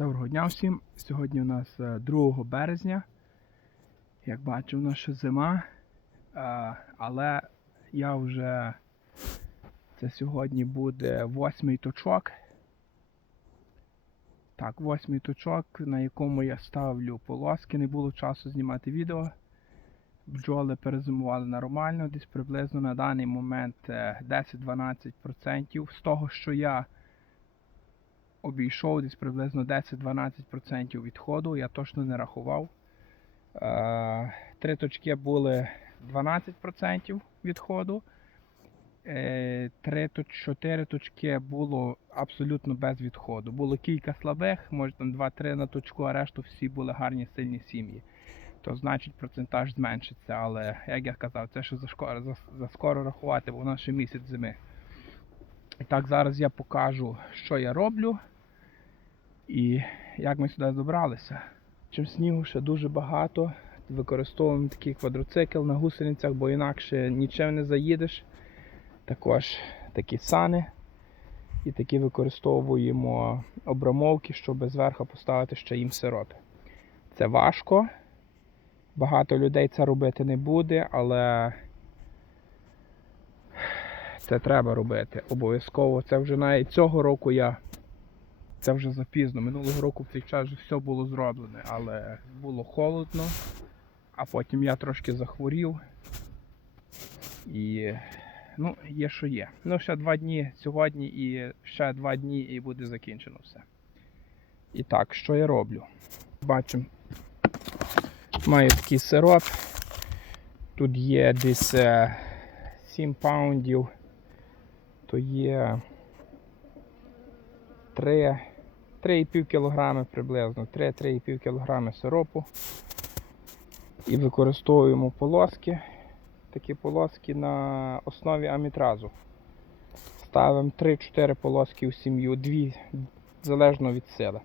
Доброго дня всім. Сьогодні у нас е, 2 березня. Як бачимо, у нас ще зима. Е, Але я вже це сьогодні буде восьмий точок. Так, восьмий точок, на якому я ставлю полоски. Не було часу знімати відео. Бджоли перезимували нормально, десь приблизно на даний момент е, 10-12% з того, що я обійшов десь приблизно 10-12% відходу, я точно не рахував. Е, Три точки були 12% відходу. Е, Три то- чотири точки було абсолютно без відходу. Було кілька слабих, може там 2-3 на точку, а решту всі були гарні сильні сім'ї. То значить процентаж зменшиться, але як я казав, це ще заскоро, заскоро рахувати, бо у нас ще місяць зими. І так, зараз я покажу, що я роблю і як ми сюди добралися. Чим снігу ще дуже багато. Використовуємо такий квадроцикл на гусеницях, бо інакше нічим не заїдеш. Також такі сани. І такі використовуємо обрамовки, щоб зверху поставити ще їм сироп. Це важко. Багато людей це робити не буде, але це треба робити. Обов'язково. Це вже навіть цього року я. Це вже запізно. Минулого року в цей час вже все було зроблене, але було холодно, а потім я трошки захворів. І ну, є що є. Ну, ще два дні сьогодні і ще два дні і буде закінчено все. І так, що я роблю? Бачимо, маю такий сироп. Тут є десь е, 7 паундів, то є 3, 3,5 кг приблизно, 3-3,5 кг сиропу. І використовуємо полоски. Такі полоски на основі амітразу. Ставимо 3-4 полоски у сім'ю, 2 залежно від сили.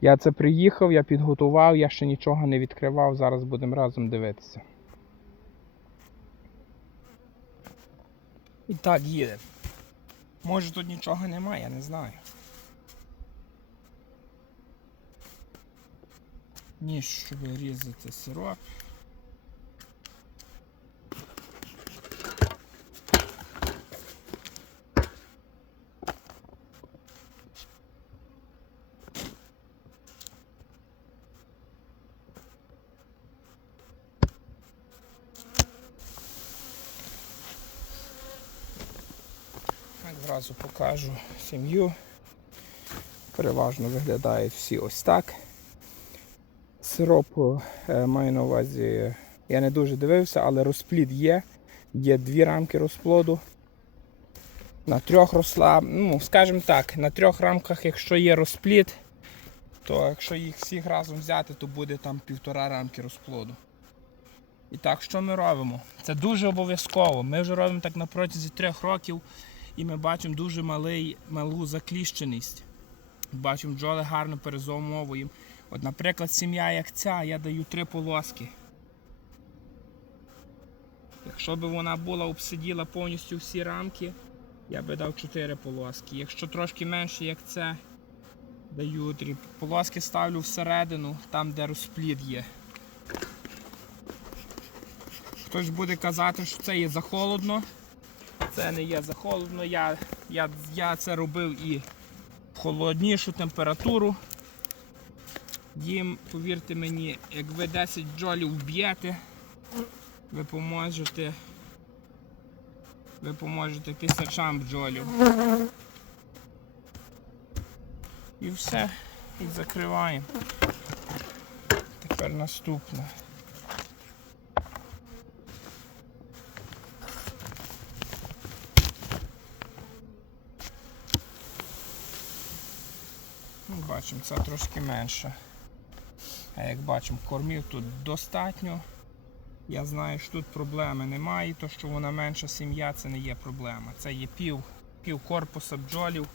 Я це приїхав, я підготував, я ще нічого не відкривав, зараз будемо разом дивитися. І так їде. Може тут нічого немає, я не знаю. Ніж, щоб різати сироп. Так, зразу покажу сім'ю. Переважно виглядають всі ось так. Сиропу е, маю на увазі, я не дуже дивився, але розплід є. Є дві рамки розплоду. На трьох росла, ну, скажімо так, на трьох рамках, якщо є розплід, то якщо їх всіх разом взяти, то буде там півтора рамки розплоду. І так, що ми робимо? Це дуже обов'язково. Ми вже робимо так на протязі трьох років і ми бачимо дуже малий, малу закліщеність. Бачимо, бджоли гарно перезумовуємо. От, наприклад, сім'я як ця, я даю три полоски. Якщо б вона була обсиділа повністю всі рамки, я би дав 4 полоски. Якщо трошки менше, як це, даю 3 полоски ставлю всередину, там де розплід є. Хтось буде казати, що це є захолодно. Це не є захолодно. Я, я, я це робив і в холоднішу температуру. Їм, повірте мені, як ви 10 джолів вб'єте, ви поможете. Ви поможете тисячам бджолів. І все. І закриваємо. Тепер наступне. Ну, Бачимо, це трошки менше. А як бачимо, кормів тут достатньо. Я знаю, що тут проблеми немає, і то, що вона менша сім'я, це не є проблема. Це є пів, пів корпуса бджолів.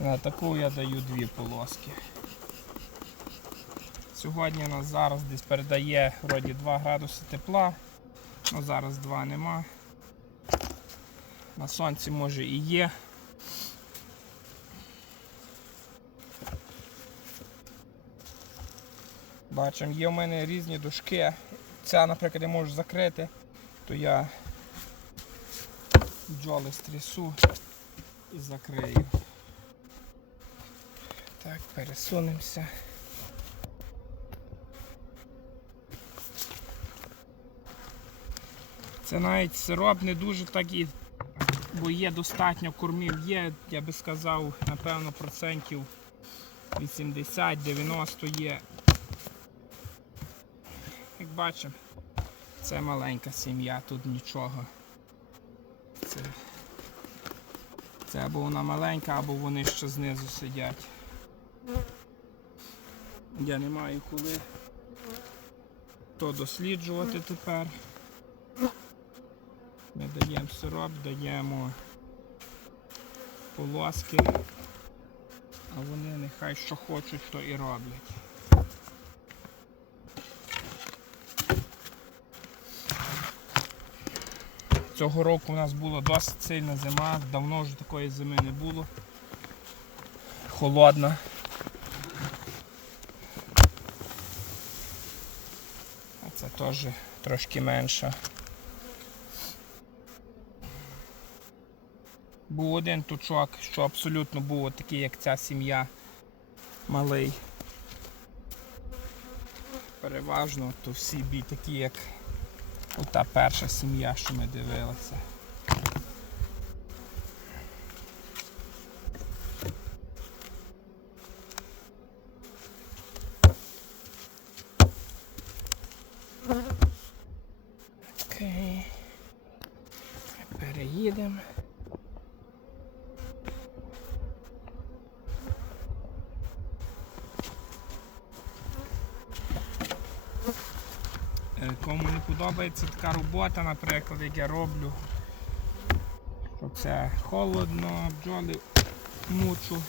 На таку я даю дві полоски. Сьогодні нас зараз десь передає вроді 2 градуси тепла, але зараз 2 нема. На сонці може і є. Бачимо, є в мене різні дужки. Ця, наприклад, я можу закрити, то я бджоли стрісу і закрию. Так, пересунемося. Це навіть сироп не дуже так і бо є достатньо кормів, є, я би сказав, напевно, процентів 80-90 є. Як бачимо, це маленька сім'я, тут нічого. Це, це або вона маленька, або вони ще знизу сидять. Я не маю коли то досліджувати тепер. Ми даємо сироп, даємо полоски, а вони нехай що хочуть, то і роблять. Цього року у нас була досить сильна зима, давно вже такої зими не було. Холодна. А це теж трошки менше. Був один тучок, що абсолютно був такий, як ця сім'я малий. Переважно то всі бій такі, як ота перша сім'я, що ми дивилися. Окей. Переїдемо. Подобається така робота, наприклад, як я роблю, що це холодно, бджоли мучу.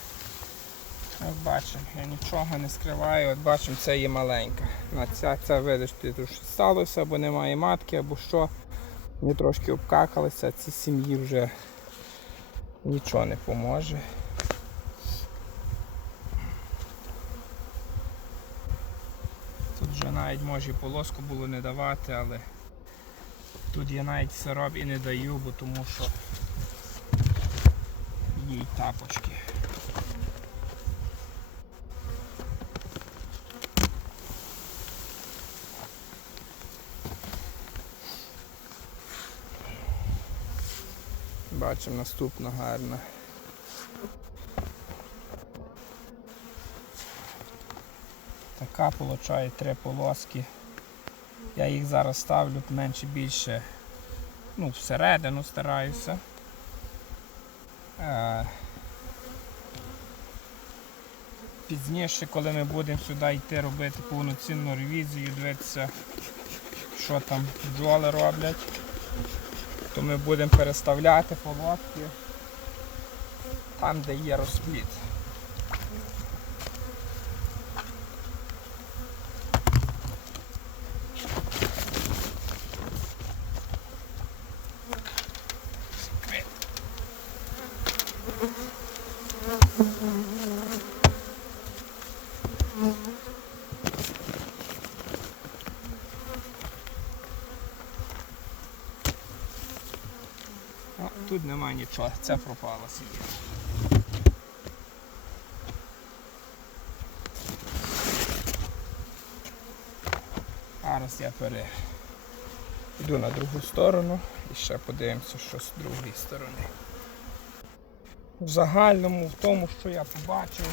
От бачимо, я нічого не скриваю, от бачимо, це є маленька. На ця, ця видиш, тут сталося, або немає матки, або що. Вони трошки обкакалися, ці сім'ї вже нічого не поможе. Тут вже навіть може полоску було не давати, але тут я навіть сироп і не даю, бо тому що їй тапочки. Бачимо наступна гарна. Така получає три полоски. Я їх зараз ставлю менше більше ну, всередину стараюся. Е, Пізніше, коли ми будемо сюди йти робити повноцінну ревізію, дивитися, що там бджоли роблять, то ми будемо переставляти полоски там, де є розпліт. О, тут немає нічого, це пропало собі. Зараз я пере... йду на другу сторону і ще подивимося, що з другої сторони. В загальному, в тому, що я побачив,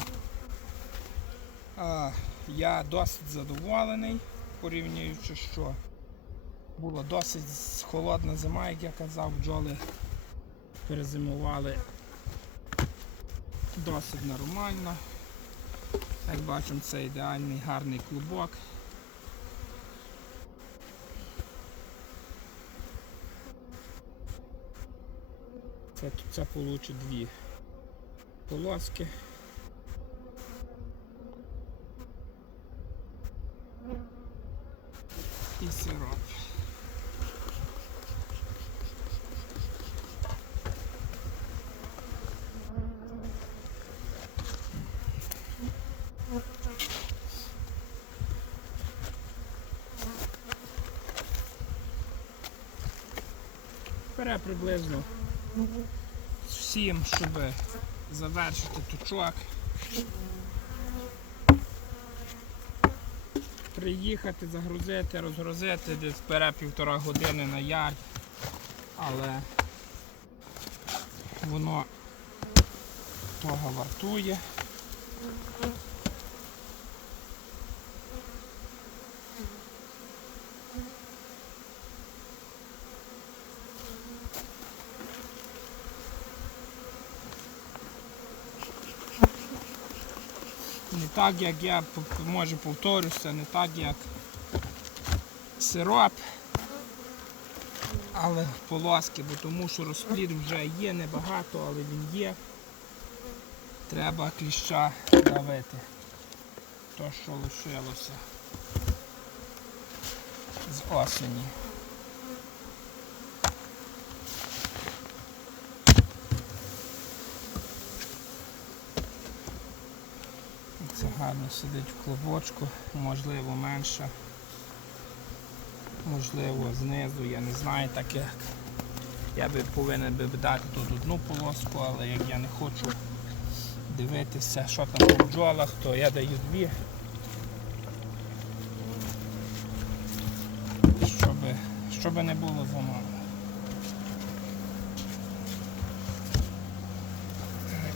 я досить задоволений, порівнюючи, що була досить холодна зима, як я казав, бджоли перезимували досить нормально. Як бачимо, це ідеальний гарний клубок. Це, це получить дві полоски. І сироп. Бере приблизно всім, щоб завершити тучок. Приїхати, загрузити, розгрузити, десь бере півтора години на ярд, але воно того вартує. Так, як я може повторюся, не так, як сироп, але полоски, бо тому що розплід вже є небагато, але він є. Треба кліща давити. То, що лишилося з осені. Це гарно сидить в клубочку, можливо менше, можливо знизу, я не знаю так як. Я би повинен би дати тут одну полоску, але як я не хочу дивитися, що там по бджолах, то я даю дві. Щоб, щоб не було замало.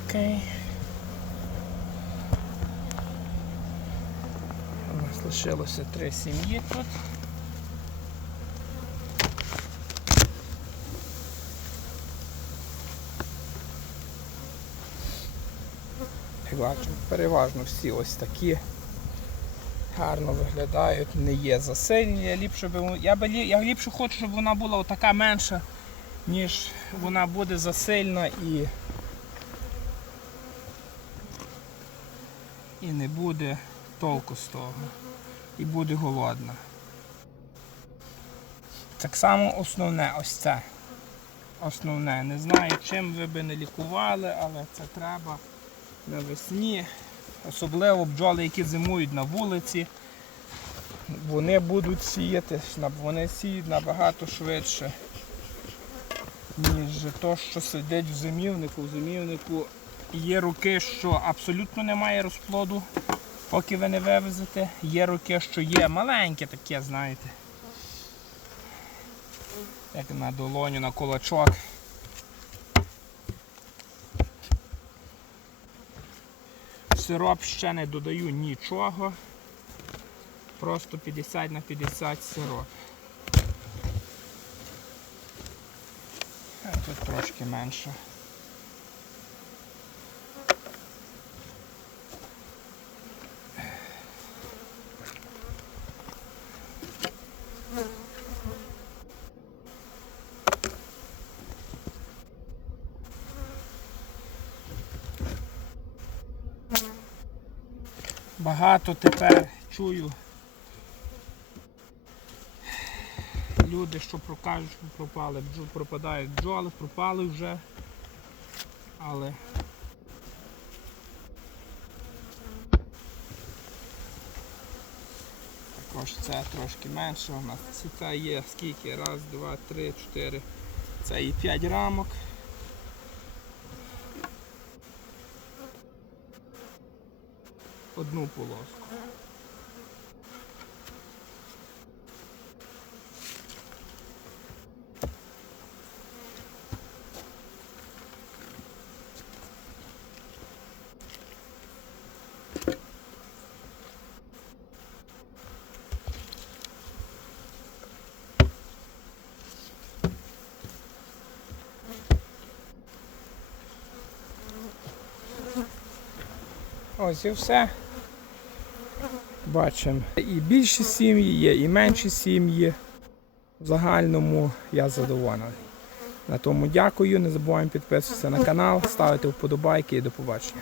Окей. У нас лишилося три сім'ї тут. Бачимо, переважно всі ось такі. Гарно виглядають, не є засильні. Я ліпше би, я, би, я ліпше хочу, щоб вона була отака менша, ніж вона буде засильна і, і не буде толку з того. І буде голодна. Так само основне ось це. Основне. Не знаю, чим ви би не лікували, але це треба навесні. Особливо бджоли, які зимують на вулиці. Вони будуть сіяти, вони сіють набагато швидше, ніж то, що сидить в зимівнику. В зимівнику є роки, що абсолютно немає розплоду, поки ви не вивезете. Є роки, що є маленьке таке, знаєте. Як на долоню, на кулачок. Сироп ще не додаю нічого. Просто 50 на 50 сироп. А тут трошки менше. Багато тепер чую люди, що прокажуть, що пропали, бджо- пропадають бджоли, пропали вже. Але також це трошки менше. У нас це є скільки? Раз, два, три, чотири. Це і 5 рамок. Одну полоску. Ось і все. Бачимо. І більші сім'ї є, і менші сім'ї. В загальному я задоволений. На тому дякую. Не забуваємо підписуватися на канал, ставити вподобайки і до побачення.